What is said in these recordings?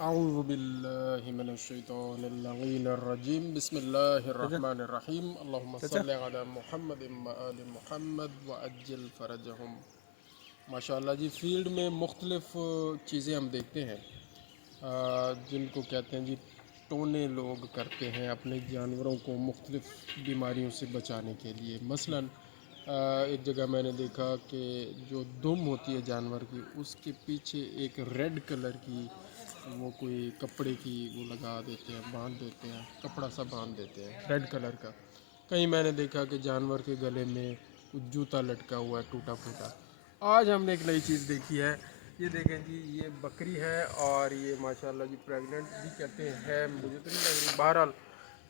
اعوذ باللہ من الشیطان اللعین الرجیم بسم اللہ الرحمن الرحیم اللہم صلی علی محمد وآل محمد وعجل فرجہم۔ ماشاءاللہ جی، فیلڈ میں مختلف چیزیں ہم دیکھتے ہیں جن کو کہتے ہیں جی ٹونے لوگ کرتے ہیں اپنے جانوروں کو مختلف بیماریوں سے بچانے کے لیے۔ مثلاً ایک جگہ میں نے دیکھا کہ جو دم ہوتی ہے جانور کی، اس کے پیچھے ایک ریڈ کلر کی وہ کوئی کپڑے کی وہ لگا دیتے ہیں، باندھ دیتے ہیں، کپڑا سا باندھ دیتے ہیں ریڈ کلر کا۔ کہیں میں نے دیکھا کہ جانور کے گلے میں کچھ جوتا لٹکا ہوا ہے ٹوٹا پھوٹا۔ آج ہم نے ایک نئی چیز دیکھی ہے، یہ دیکھیں جی، یہ بکری ہے اور یہ ماشاءاللہ جی پریگننٹ بھی کہتے ہیں، ہے مجھے تو نہیں لگ رہی، بہرحال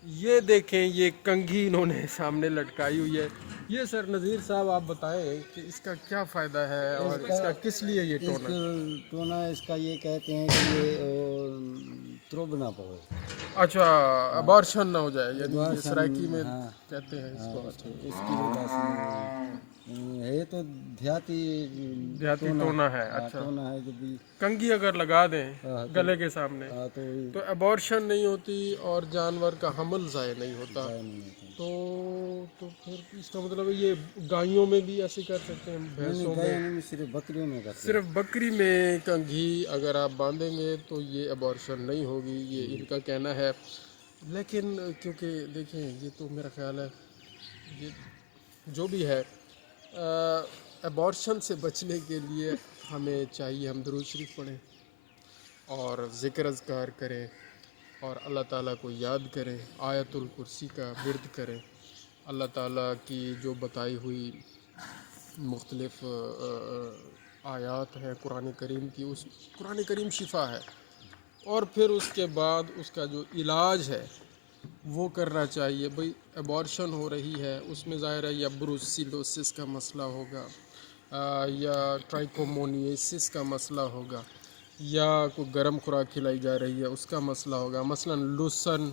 یہ دیکھیں یہ کنگھی انہوں نے سامنے لٹکائی ہوئی ہے۔ یہ سر نذیر صاحب آپ بتائیں کہ اس کا کیا فائدہ ہے اور اس کا کس لیے یہ ٹونا ہے؟ ٹونا اس کا یہ کہتے ہیں کہ یہ تروب نہ پڑے، اچھا، ابارشن نہ ہو جائے، یعنی یہ ایبارشن، سرائکی میں ہاں کہتے ہیں اس ہاں، کو۔ اس اچھا، کی وجہ سے ہے تو دیہاتی دیہاتی ٹونا ہے۔ اچھا، ٹونا ہے جو بھی کنگھی اگر لگا دیں تو گلے کے سامنے تو تو ابارشن نہیں ہوتی اور جانور کا حمل ضائع نہیں ہوتا۔ ضائع نہیں ہوتا۔ تو پھر اس کا مطلب ہے یہ گائیوں میں بھی ایسے کر سکتے ہیں، نہیں بھینسوں میں؟ گائے نہیں، صرف بکریوں میں کرتے ہیں۔ صرف بکری میں کنگھی اگر آپ باندھیں گے تو یہ ابارشن نہیں ہوگی، یہ ان کا کہنا ہے۔ لیکن کیونکہ دیکھیں یہ تو میرا خیال ہے یہ جو بھی ہے، ابارشن سے بچنے کے لیے ہمیں چاہیے ہم درود شریف پڑھیں اور ذکر اذکار کریں اور اللہ تعالیٰ کو یاد کریں، آیت الکرسی کا ورد کریں، اللہ تعالیٰ کی جو بتائی ہوئی مختلف آیات ہیں قرآن کریم کی، اس قرآن کریم شفا ہے۔ اور پھر اس کے بعد اس کا جو علاج ہے وہ کرنا چاہیے۔ بھئی ابارشن ہو رہی ہے، اس میں ظاہر ہے یا بروسیلوسس کا مسئلہ ہوگا، یا ٹرائکومونیسس کا مسئلہ ہوگا، یا کوئی گرم خوراک کھلائی جا رہی ہے اس کا مسئلہ ہوگا۔ مثلا لوسن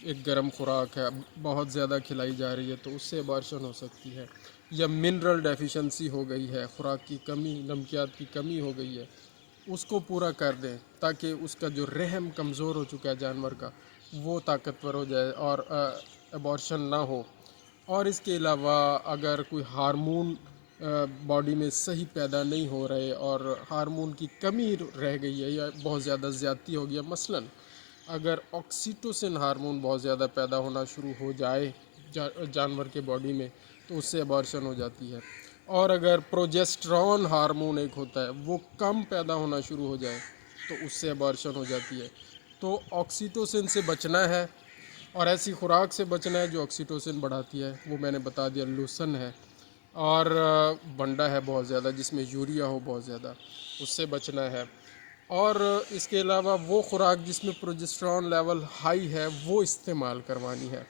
ایک گرم خوراک ہے، بہت زیادہ کھلائی جا رہی ہے تو اس سے ابارشن ہو سکتی ہے، یا منرل ڈیفیشنسی ہو گئی ہے، خوراک کی کمی، نمکیات کی کمی ہو گئی ہے، اس کو پورا کر دیں تاکہ اس کا جو رحم کمزور ہو چکا ہے جانور کا وہ طاقتور ہو جائے اور ابارشن نہ ہو۔ اور اس کے علاوہ اگر کوئی ہارمون باڈی میں صحیح پیدا نہیں ہو رہے اور ہارمون کی کمی رہ گئی ہے یا بہت زیادہ زیادتی ہو گیا، مثلا اگر آکسیٹوسن ہارمون بہت زیادہ پیدا ہونا شروع ہو جائے جانور کے باڈی میں تو اس سے ابارشن ہو جاتی ہے۔ اور اگر پروجسٹرون ہارمون ایک ہوتا ہے وہ کم پیدا ہونا شروع ہو جائے تو اس سے ابارشن ہو جاتی ہے۔ تو آکسیٹوسن سے بچنا ہے اور ایسی خوراک سے بچنا ہے جو آکسیٹوسن بڑھاتی ہے، وہ میں نے بتا دیا لوسن ہے، اور بنڈا ہے بہت زیادہ جس میں یوریا ہو بہت زیادہ، اس سے بچنا ہے۔ اور اس کے علاوہ وہ خوراک جس میں پروجسٹرون لیول ہائی ہے وہ استعمال کروانی ہے،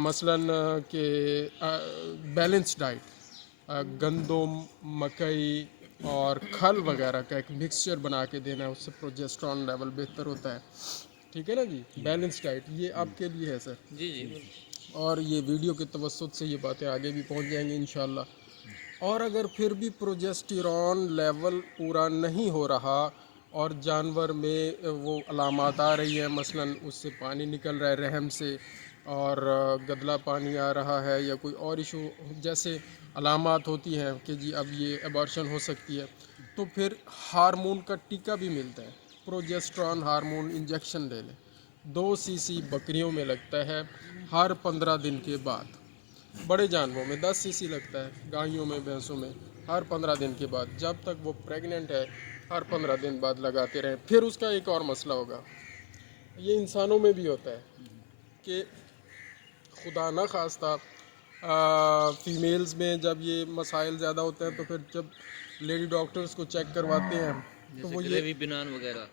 مثلاً کہ بیلنس ڈائٹ، گندم، مکئی اور کھل وغیرہ کا ایک مکسچر بنا کے دینا ہے، اس سے پروجسٹرون لیول بہتر ہوتا ہے۔ ٹھیک ہے نا جی، بیلنس ڈائٹ یہ آپ کے لیے ہے سر۔ جی جی اور یہ ویڈیو کے توسط سے یہ باتیں آگے بھی پہنچ جائیں گی انشاءاللہ۔ اور اگر پھر بھی پروجسٹیرون لیول پورا نہیں ہو رہا اور جانور میں وہ علامات آ رہی ہیں، مثلاً اس سے پانی نکل رہا ہے رحم سے اور گدلا پانی آ رہا ہے یا کوئی اور ایشو جیسے علامات ہوتی ہیں کہ جی اب یہ ابارشن ہو سکتی ہے، تو پھر ہارمون کا ٹیکا بھی ملتا ہے، پروجسٹرون ہارمون انجیکشن لے لیں۔ 2 cc بکریوں میں لگتا ہے ہر 15 دن کے بعد، بڑے جانوروں میں 10 cc لگتا ہے، گائیوں میں، بھینسوں میں ہر 15 دن کے بعد، جب تک وہ پریگننٹ ہے ہر 15 دن بعد لگاتے رہیں۔ پھر اس کا ایک اور مسئلہ ہوگا، یہ انسانوں میں بھی ہوتا ہے کہ خدا نہ خواستہ فیمیلز میں جب یہ مسائل زیادہ ہوتے ہیں تو پھر جب لیڈی ڈاکٹرز کو چیک کرواتے ہیں تو جیسے وہ یہ گریوی بنان وغیرہ۔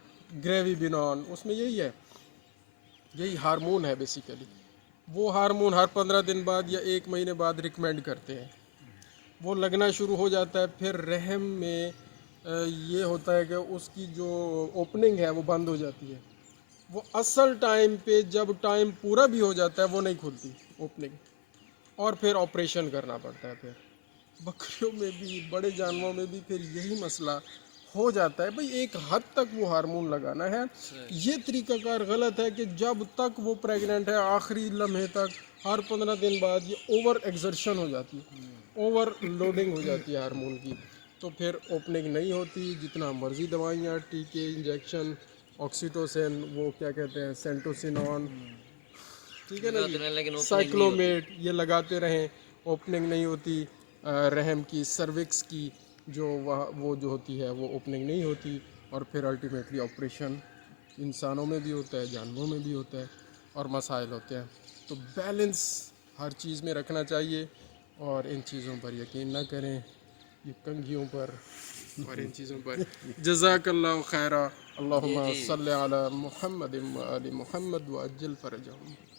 گریوی بینون، اس میں یہی ہے، یہی ہارمون ہے بیسیکلی۔ وہ ہارمون ہر 15 دن بعد یا 1 مہینے بعد ریکمینڈ کرتے ہیں، وہ لگنا شروع ہو جاتا ہے۔ پھر رحم میں یہ ہوتا ہے کہ اس کی جو اوپننگ ہے وہ بند ہو جاتی ہے، وہ اصل ٹائم پہ جب ٹائم پورا بھی ہو جاتا ہے وہ نہیں کھلتی اوپننگ، اور پھر آپریشن کرنا پڑتا ہے۔ پھر بکریوں میں بھی، بڑے جانوروں میں بھی پھر یہی مسئلہ ہو جاتا ہے بھائی ایک حد تک وہ ہارمون لگانا ہے. یہ طریقہ کار غلط ہے کہ جب تک وہ پریگننٹ ہے آخری لمحے تک ہر 15 دن بعد یہ اوور ایگزرشن ہو جاتی ہے, اوور لوڈنگ ہو جاتی ہے ہارمون کی, تو پھر اوپننگ نہیں ہوتی. جتنا مرضی دوائیاں, ٹیکے, انجیکشن, آکسیٹوسن, وہ کیا کہتے ہیں سینٹوسینون, ٹھیک ہے نا جی, سائیکلومیٹ, یہ لگاتے رہیں, اوپننگ نہیں ہوتی. رحم کی سروکس کی جو وہ جو ہوتی ہے وہ اوپننگ نہیں ہوتی, اور پھر الٹیمیٹلی آپریشن انسانوں میں بھی ہوتا ہے, جانوروں میں بھی ہوتا ہے, اور مسائل ہوتے ہیں. تو بیلنس ہر چیز میں رکھنا چاہیے, اور ان چیزوں پر یقین نہ کریں, یہ کنگھیوں پر اور ان چیزوں پر. جزاک اللہ خیرہ. اللہم صلی علی محمد و آل محمد وعجل فرجہم.